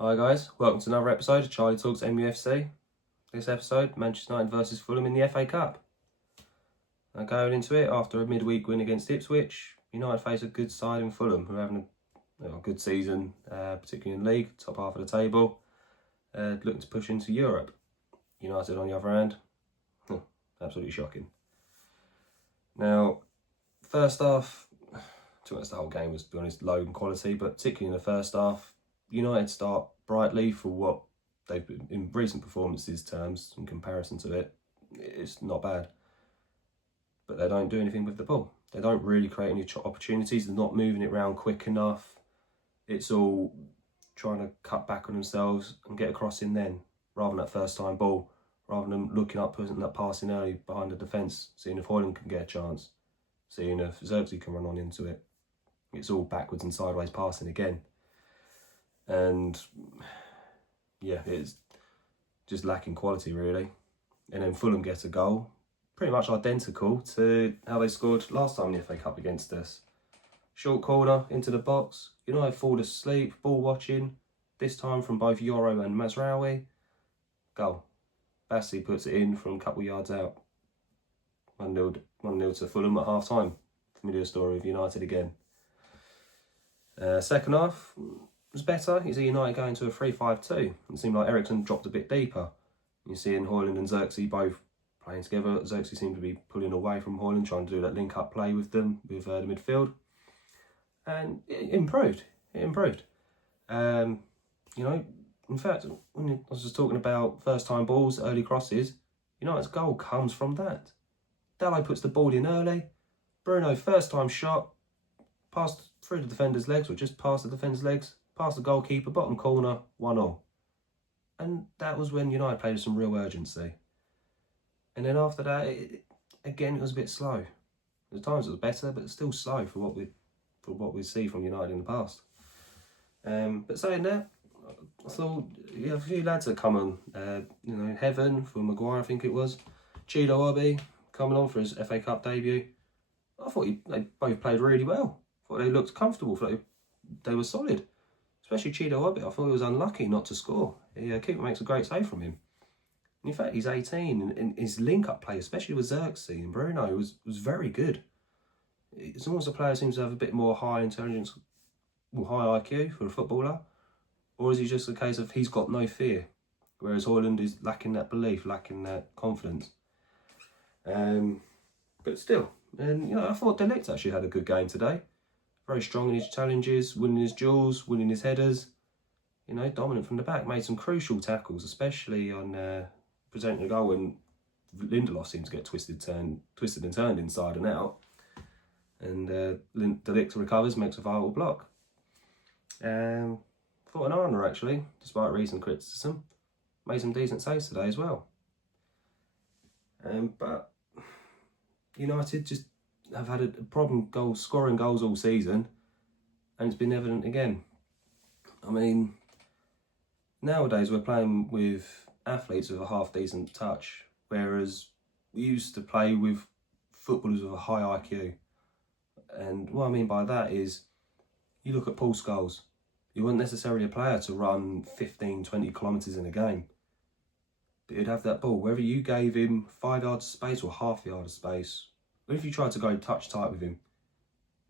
Hi guys, welcome to another episode of Charlie Talks MUFC. This episode, Manchester United versus Fulham in the FA Cup. Now going into it, after a midweek win against Ipswich, United face a good side in Fulham, who are having a good season, particularly in the league, top half of the table, looking to push into Europe. United, on the other hand, absolutely shocking. Now, first half, too much the whole game was, to be honest, low in quality, but particularly in the first half, United start brightly for what they've been in recent performances terms in comparison to it. It's not bad, but they don't do anything with the ball. They don't really create any opportunities. They're not moving it around quick enough. It's all trying to cut back on themselves and get across in then, rather than that first time ball, rather than looking up, putting that passing early behind the defence, seeing if Fulham can get a chance, seeing if Xerxes can run on into it. It's all backwards and sideways passing again. And yeah, it's just lacking quality really. And then Fulham get a goal, pretty much identical to how they scored last time in the FA Cup against us. Short corner into the box, United fall asleep, ball watching, this time from both Yoro and Mazraoui. Goal. Bassi puts it in from a couple of yards out. 1-0 to Fulham at half time. Familiar story of United again. Second half was better. You see United going to a 3-5-2. It seemed like Eriksen dropped a bit deeper. You see in Højlund and Xerxes both playing together. Xerxes seemed to be pulling away from Højlund, trying to do that link-up play with them, with the midfield. And it improved. In fact, when I was just talking about first-time balls, early crosses, United's goal comes from that. Dalot puts the ball in early. Bruno, first-time shot, passed through the defender's legs, or just past the defender's legs, past the goalkeeper, bottom corner, 1-1. And that was when United played with some real urgency. And then after that, it was a bit slow. At times it was better, but it's still slow for what we see from United in the past. But saying that, I thought a few lads had come on. Heaven for Maguire, I think it was. Chido Obi coming on for his FA Cup debut. I thought they both played really well. I thought they looked comfortable. I thought they were solid. Especially Chido Obi. I thought he was unlucky not to score. Keeper makes a great save from him. In fact, he's 18, and his link-up play, especially with Xerxes and Bruno, was very good. It's almost a player who seems to have a bit more high intelligence, or high IQ for a footballer. Or is he just a case of he's got no fear, whereas Højlund is lacking that belief, lacking that confidence. But still, and I thought De Ligt actually had a good game today. Very strong in his challenges, winning his duels, winning his headers. Dominant from the back, made some crucial tackles, especially on presenting a goal when Lindelof seemed to get twisted and turned inside and out. And De Ligt recovers, makes a vital block. Thought an honour actually, despite recent criticism. Made some decent saves today as well. But United just have had a problem scoring goals all season, and it's been evident again. I mean, nowadays we're playing with athletes with a half-decent touch, whereas we used to play with footballers with a high IQ. And what I mean by that is, you look at Paul Scholes, he wasn't necessarily a player to run 15, 20 kilometres in a game. But he'd have that ball. Whether you gave him 5 yards of space or half a yard of space, or if you tried to go touch tight with him,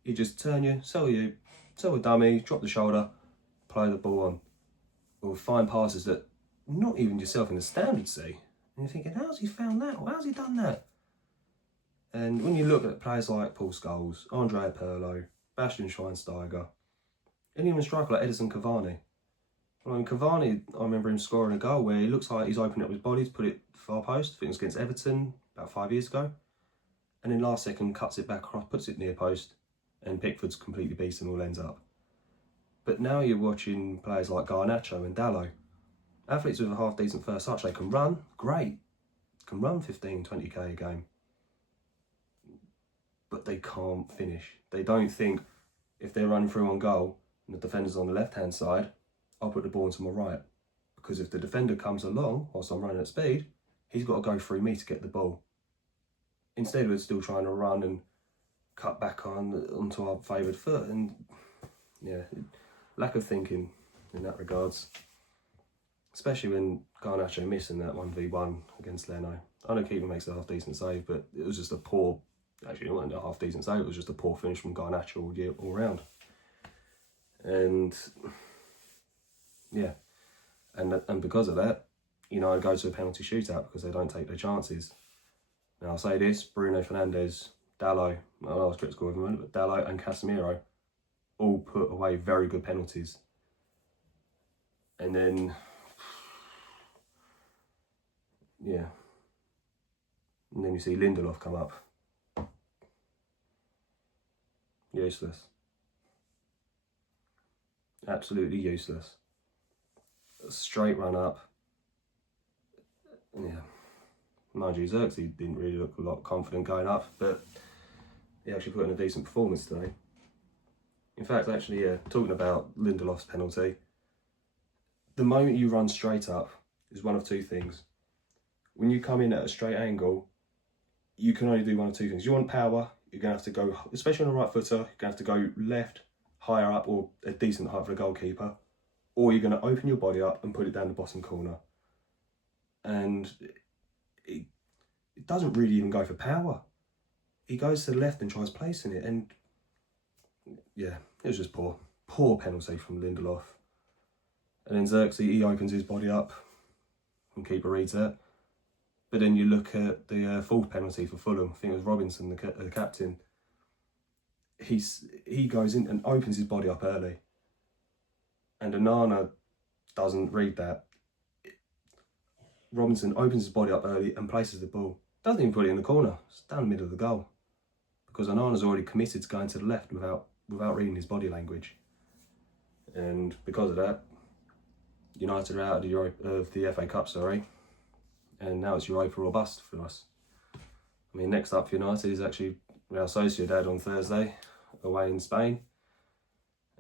he'd just turn you, sell a dummy, drop the shoulder, play the ball on. Or find passes that not even yourself in the stand would see. And you're thinking, how's he found that? Or how's he done that? And when you look at players like Paul Scholes, Andrea Pirlo, Bastian Schweinsteiger, and even a striker like Edison Cavani. Cavani, I remember him scoring a goal where he looks like he's opening up his body to put it far post. I think it was against Everton about 5 years ago. And then last second cuts it back across, puts it near post, and Pickford's completely beaten all ends up. But now you're watching players like Garnacho and Dalot. Athletes with a half-decent first touch, they can run, great. Can run 15, 20k a game. But they can't finish. They don't think, if they're running through on goal, and the defender's on the left-hand side, I'll put the ball into my right. Because if the defender comes along whilst I'm running at speed, he's got to go through me to get the ball. Instead, we're still trying to run and cut back onto our favoured foot. And yeah, lack of thinking in that regards. especially when Garnacho missing that 1v1 against Leno. I know keeper makes a half decent save, but it was just a poor, actually it wasn't a half decent save, it was just a poor finish from Garnacho all round. And yeah, and because of that, United go to a penalty shootout because they don't take their chances. Now I'll say this, Bruno Fernandes, Dalot, I was critical of him, but Dalot and Casemiro all put away very good penalties. And then, yeah, and then you see Lindelof come up. Useless. Absolutely useless. A straight run up. Yeah. Mind you, Xerxes didn't really look a lot confident going up, but he actually put in a decent performance today. In fact, actually, yeah, talking about Lindelof's penalty, the moment you run straight up is one of two things. When you come in at a straight angle, you can only do one of two things. You want power, you're going to have to go, especially on a right footer, you're going to have to go left, higher up, or a decent height for the goalkeeper, or you're going to open your body up and put it down the bottom corner. And it doesn't really even go for power. He goes to the left and tries placing it, and yeah, it was just poor. Poor penalty from Lindelof. And then Xerxes, he opens his body up, and keeper reads that. But then you look at the fourth penalty for Fulham, I think it was Robinson, the captain. He goes in and opens his body up early. And Onana doesn't read that. Robinson opens his body up early and places the ball. Doesn't even put it in the corner. It's down the middle of the goal. Because Onana's already committed to going to the left without reading his body language. And because of that, United are out of the FA Cup, and now it's Europa or bust for us. I mean, next up for United is actually Real Sociedad on Thursday, away in Spain.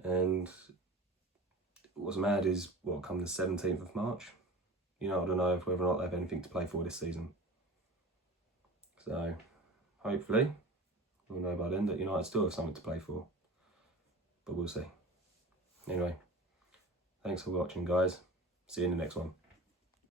And what's mad is, come the 17th of March, I don't know whether or not they have anything to play for this season. So, hopefully, we'll know by then that United still have something to play for. But we'll see. Anyway, thanks for watching, guys. See you in the next one.